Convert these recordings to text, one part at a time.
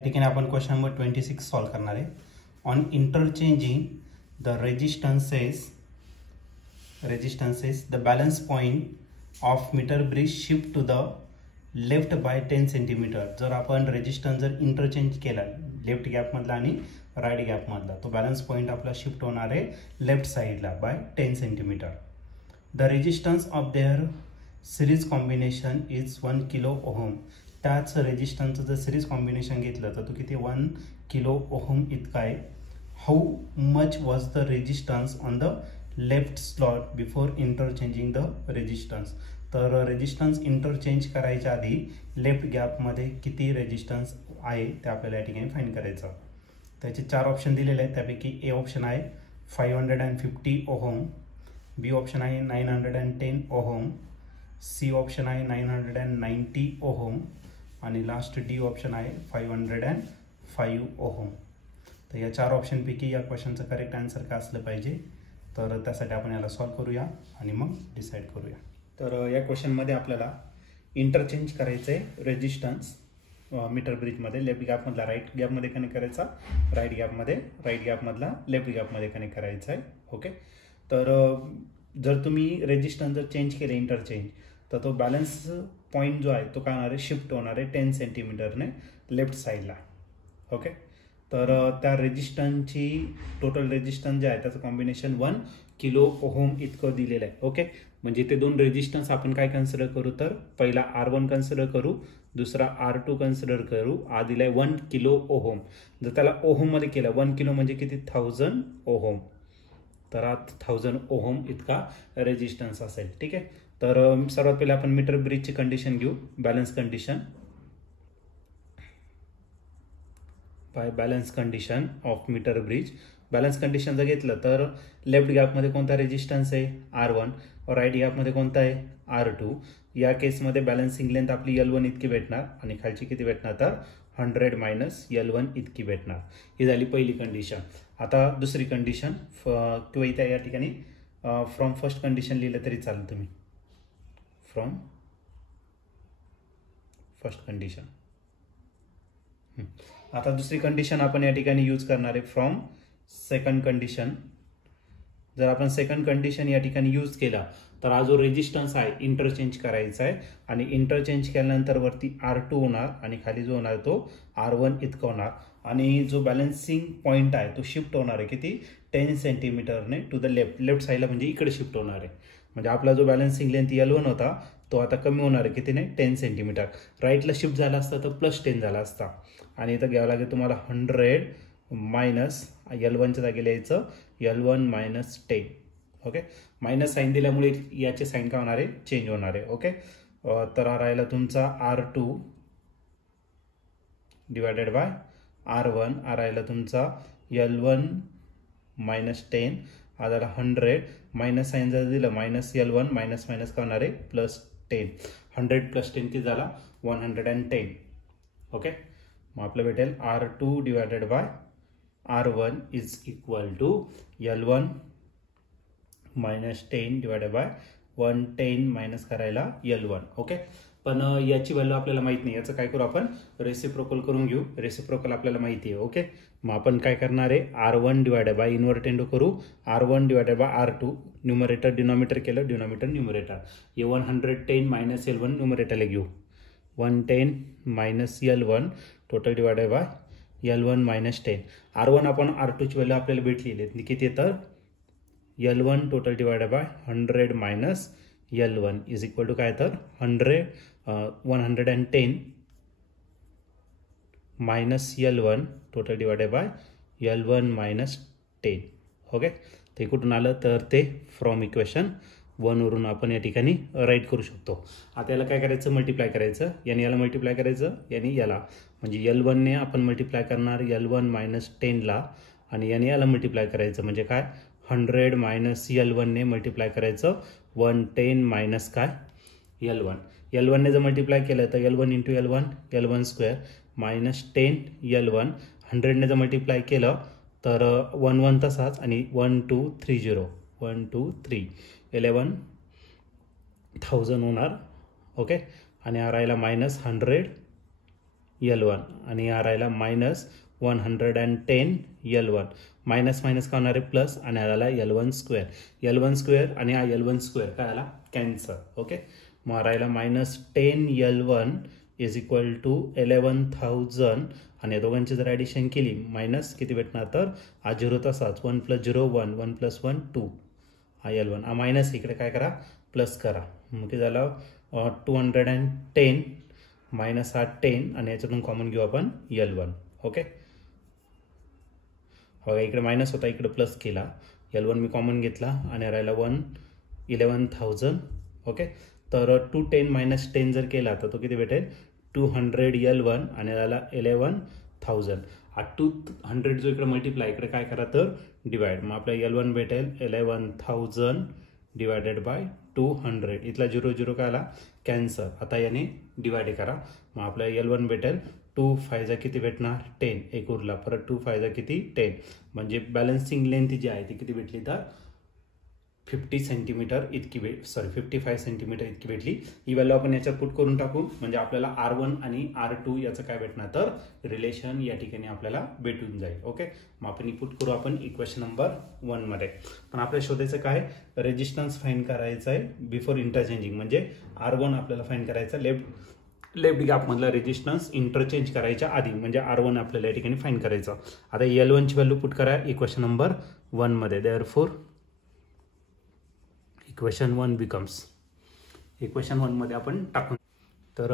ठिकाणी आपण question number 26 solve करणार आहे. On interchanging the resistances the balance point of metre bridge shift to the left by 10 centimetre. जर आपण resistance जर इंटरचेंज केला लेफ्ट गॅपमधला आणि राईट गॅपमधला, तो बॅलन्स पॉइंट आपला शिफ्ट होणार आहे लेफ्ट साईडला by 10 centimetre. The resistance of their series combination is 1 kilo ohm. त्याच रेजिस्टन्सचं जर सिरीज कॉम्बिनेशन घेतलं तर तो किती 1 किलो ओहम इतका आहे. How much was the resistance on the left slot before interchanging the resistance. तर रेजिस्टन्स इंटरचेंज करायच्या आधी लेफ्ट गॅपमध्ये किती रेजिस्टन्स आहे ते आपल्याला या ठिकाणी फाइंड करायचं. त्याचे 4 ऑप्शन दिलेले आहेत. त्यापैकी ए ऑप्शन आहे 550 ओहम, बी ऑप्शन आहे 910 ओहम, सी ऑप्शन आहे 990 ओहम आणि लास्ट डी ऑप्शन आहे 505 ओहम. तर या 4 ऑप्शनपैकी या क्वेश्चनचं करेक्ट आन्सर काय असलं पाहिजे, तर त्यासाठी आपण याला सॉल्व करूया आणि मग डिसाईड करूया. तर या क्वेश्चनमध्ये आपल्याला इंटरचेंज करायचं आहे रेजिस्टन्स मीटर ब्रिजमध्ये. लेफ्ट गॅपमधला राईट गॅपमध्ये कनेक्ट करायचा, राईट गॅपमधला लेफ्ट गॅपमध्ये कनेक्ट करायचा आहे. ओके. तर जर तुम्ही रेजिस्टन्स जर चेंज केले इंटरचेंज, तर तो बॅलन्स पॉईंट जो आहे तो काय होणार आहे, शिफ्ट होणार आहे 10 सेंटीमीटरने लेफ्ट साईडला. ओके. तर त्या रेजिस्टन्सची टोटल रेजिस्टन्स जे आहे त्याचं कॉम्बिनेशन 1 किलो ओहम इतकं दिलेलं आहे. ओके. म्हणजे ते दोन रेजिस्टन्स आपण काय कन्सिडर करू, तर पहिला R1 कन्सिडर करू, दुसरा R2 कन्सिडर करू. आ दिलाय 1 किलो ओहम. जर त्याला ओहममध्ये केलं 1 किलो म्हणजे किती 1000 ओहम, तर 1000 ओहम इतका रेजिस्टन्स असेल. ठीक आहे. तर सर्वात पहिले आपण मीटर ब्रिजची कंडिशन घेऊ. Balance condition by balance condition of metre bridge. Balance condition जर घेतलं तर लेफ्ट गॅपमध्ये कोणता रेजिस्टन्स आहे R1, राईट गॅपमध्ये कोणता आहे R2. या केसमध्ये बॅलन्सिंग लेंथ आपली L1 इतकी भेटणार आणि खालची किती भेटणार, तर 100 मायनस L1 इतकी भेटणार. ही झाली पहिली कंडिशन. आता दुसरी कंडिशन किंवा इथे या ठिकाणी फ्रॉम फर्स्ट कंडिशन लिहिलं तरी चालेल तुम्ही, फ्रॉम फर्स्ट कंडिशन. आता दुसरी कंडिशन आपण या ठिकाणी यूज करणार आहे फ्रॉम सेकंड कंडिशन. जर आपण सेकंड कंडिशन या ठिकाणी यूज केला तर हा जो रेजिस्टन्स आहे इंटरचेंज करायचा आहे आणि इंटरचेंज केल्यानंतर वरती R2 होणार आणि खाली जो होणार तो R1 इतका होणार आणि जो बॅलन्सिंग पॉईंट आहे तो शिफ्ट होणार आहे किती 10 सेंटीमीटरने टू द लेफ्ट साईडला, म्हणजे इकडे शिफ्ट होणार आहे. म्हणजे आपला जो बॅलन्सिंग लेंथ L1 होता तो आता कमी होणार आहे कितीने 10 सेंटीमीटर. राईटला शिफ्ट झाला असता तर +10 झाला असता आणि इथं घ्यावं लागेल तुम्हाला 100 मायनस L1च्या जागी लिहायचं L1 minus 10. Okay. Minus sine दिल्यामुळे याचे साईन काय होणार आहे, चेंज होणार आहे. ओके. तर हा राहिला तुमचा R2 डिवायडेड बाय R1. हा राहिला तुमचा L1 मायनस 10. हा झाला 100 मायनस साईन जर दिलं मायनस L1 मायनस मायनस काय होणार आहे +10. 100 + 10 किती झाला 110. ओके. मग आपलं भेटेल R2 divided by R1 is equal to L1 minus 10 divided by 110 minus करायला L1. ओके. पण याची व्हॅल्यू आपल्याला माहित नाही. याचं काय करू आपण, रेसिप्रोकल करून घेऊ. रेसिप्रोकल आपल्याला माहिती आहे. ओके. मग आपण काय करणार आहे, R1 डिवायडेड बाय इन्व्हर्टेंडो करू, R1 divided by R2. Numerator denominator केलं, डिनॉमिनेटर न्यूमरेटर. हे 110 मायनस L1 न्यूमरेटरला घेऊ. 110 minus L1 total divided by L1 minus 10. R1 आपण R2ची व्हॅल्यू आपल्याला भेटलेली आहे किती आहे, तर L1 total divided by 100 minus L1 is equal to काय, तर 110 minus L1 total divided by L1 minus 10. Okay. ते कुठून आलं, तर ते फ्रॉम इक्वेशन 1 वरून आपण या ठिकाणी राईट करू शकतो. आता याला काय करायचं, मल्टिप्लाय करायचं. याने याला मल्टिप्लाय करायचं, याने याला, म्हणजे L1ने आपण मल्टिप्लाय करणार L1 मायनस 10ला आणि याने याला मल्टिप्लाय करायचं, म्हणजे काय 100 मायनस L1ने मल्टिप्लाय करायचं 110 मायनस काय L1. L1ने जर मल्टिप्लाय केलं तर L1 into L1 L1 square minus 10 L1. 100ने जर मल्टिप्लाय केलं तर 1 1 तसाच आणि 1 2 3 0 1 2 3 11,000 होणार. ओके. आणि हा राहिला -100 L1 आणि या राहिला -110 L1. मायनस मायनस काय होणार आहे प्लस आणि आला L1 स्क्वेअर आणि हा L1 स्क्वेअर काय आला कॅन्सल. ओके, मग राहिला -10 L1 इज इक्वल टू 11,000 आणि या दोघांची जर ॲडिशन केली मायनस किती भेटणार तर हा 0 तसाच 1 + 0 1 1 + 1 2 हा L1 हा मायनस इकडे काय करा प्लस करा. मग ते झालं 210 मायनस हा 10 आणि याच्यातून कॉमन घेऊ आपण L1. ओके, बघा इकडे मायनस होता इकडे प्लस केला, L1 मी कॉमन घेतला आणि राहिला 11,000. ओके, तर 210 - 10 जर केला तर तो किती भेटेल 200 L1 आणि राहिला 11,000. हा 200 जो इकडे मल्टिप्लाय इकडे काय करा तर डिवाइड, मग आपल्याला L1 भेटेल 11,000 डिवायडेड बाय 200. इथला 0 0 काय आला कॅन्सल. आता याने डिवाइड करा, मग आपल्याला L1 भेटेल 2 5 किती भेटणार 10 एक उरला परत 2 5 किती 10, म्हणजे बॅलन्सिंग लेंथ जी आहे ती किती भेटली तर 50 सेंटीमीटर इतकी 55 सेंटीमीटर इतकी भेटली. ही व्हॅल्यू आपण याच्यात पुट करून टाकू म्हणजे आपल्याला R1 आणि R2 याचं काय भेटणार तर रिलेशन या ठिकाणी आपल्याला भेटून जाईल. ओके, मग आपण पुट करू आपण इक्वेशन नंबर 1 मध्ये. पण आपल्याला शोधायचं काय रेजिस्टन्स फाइंड करायचं आहे बिफोर इंटरचेंजिंग, म्हणजे R1 आपल्याला फाइंड करायचं लेफ्ट गॅप मधला रेजिस्टन्स इंटरचेंज करायच्या आधी, म्हणजे R1 आपल्याला या ठिकाणी फाइंड करायचं. आता L1 ची व्हॅल्यू पुट करा इक्वेशन नंबर 1 मध्ये. देअरफॉर इक्वेशन 1 बिकम्स, इक्वेशन 1 मध्ये आपण टाकून, तर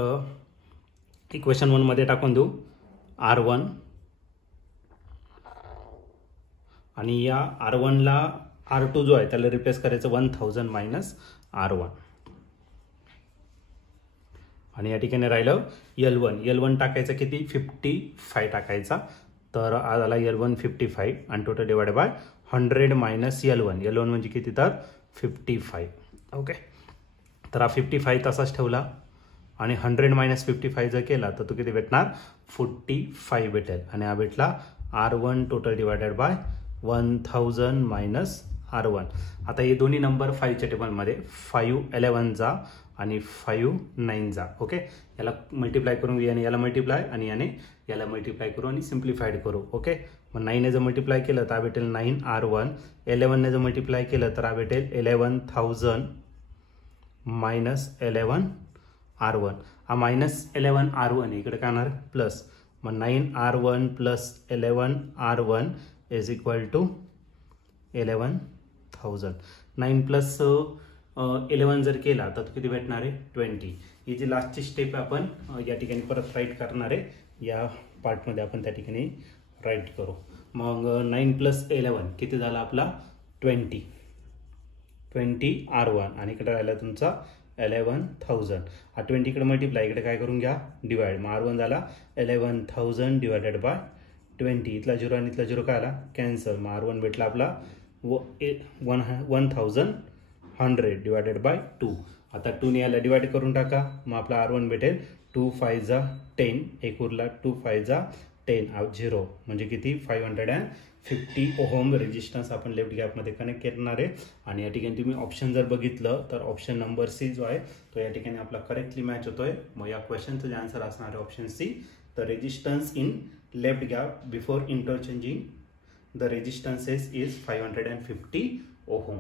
इक्वेशन 1 मध्ये टाकून देऊ R1 आणि या R1 ला R2 जो आहे त्याला रिप्लेस करायचं 1000 मायनस R1 आणि या ठिकाणी राहिलं L1 टाकायचं किती 55 टाकायचा, तर आज आला L1 55 आणि total divide by 100 minus L1 म्हणजे किती तर 55. ओके, तर हा 55 तसाच ठेवला आणि 100 मायनस 55 जर केला तर तो किती भेटणार 45 भेटेल आणि हा भेटला R1 total divided bye 1000 minus R1. आता हे दोन्ही नंबर 5च्या टेबलमध्ये 5 11 जा आणि 5 9 जा. ओके, याला मल्टिप्लाय करून याने याला मल्टिप्लाय आणि याने याला मल्टिप्लाय करू आणि सिम्प्लिफाईड करू. ओके, मग 9 ने जर मल्टिप्लाय केलं तर भेटेल 9 R1, 11 ने जर मल्टिप्लाय केलं तर भेटेल 11,000 मायनस 11 R1. हा मायनस 11 R1 इकडे काय होणार प्लस, मग 9 R1 plus 11 R1 is equal to 11,000. 9 plus 11 जर केला तर किती भेटणार आहे 20. ही जी लास्टची स्टेप आपण या ठिकाणी परत राईट करणार आहे, या पार्टमध्ये आपण त्या ठिकाणी राईट करू. मग 9 प्लस 11 किती झाला आपला 20 R1 आणि इकडे राहिला तुमचा 11,000. हा 20 इकडे मल्टिप्लाय इकडे काय करून घ्या डिवाइड, मग R1 झाला 11,000 डिवायडेड बाय 20. इथला 0 आणि इथला 0 काय आला कॅन्सल, मग R1 भेटला आपला 1100 डिवायडेड बाय 2. आता 2 ने याला डिवाइड करून टाका, मग आपला R1 भेटेल 2 5 10 एक उरला 2 5 10 0 म्हणजे किती 550 ओहम रेजिस्टन्स आपण लेफ्ट गॅपमध्ये कनेक्ट करणार आहे. आणि या ठिकाणी तुम्ही ऑप्शन जर बघितलं तर ऑप्शन नंबर सी जो आहे तो या ठिकाणी आपला करेक्टली मॅच होतोय. मग या क्वेश्चनचं जे आन्सर असणार आहे option C. The resistance in left gap before interchanging the resistances is 550 ohm.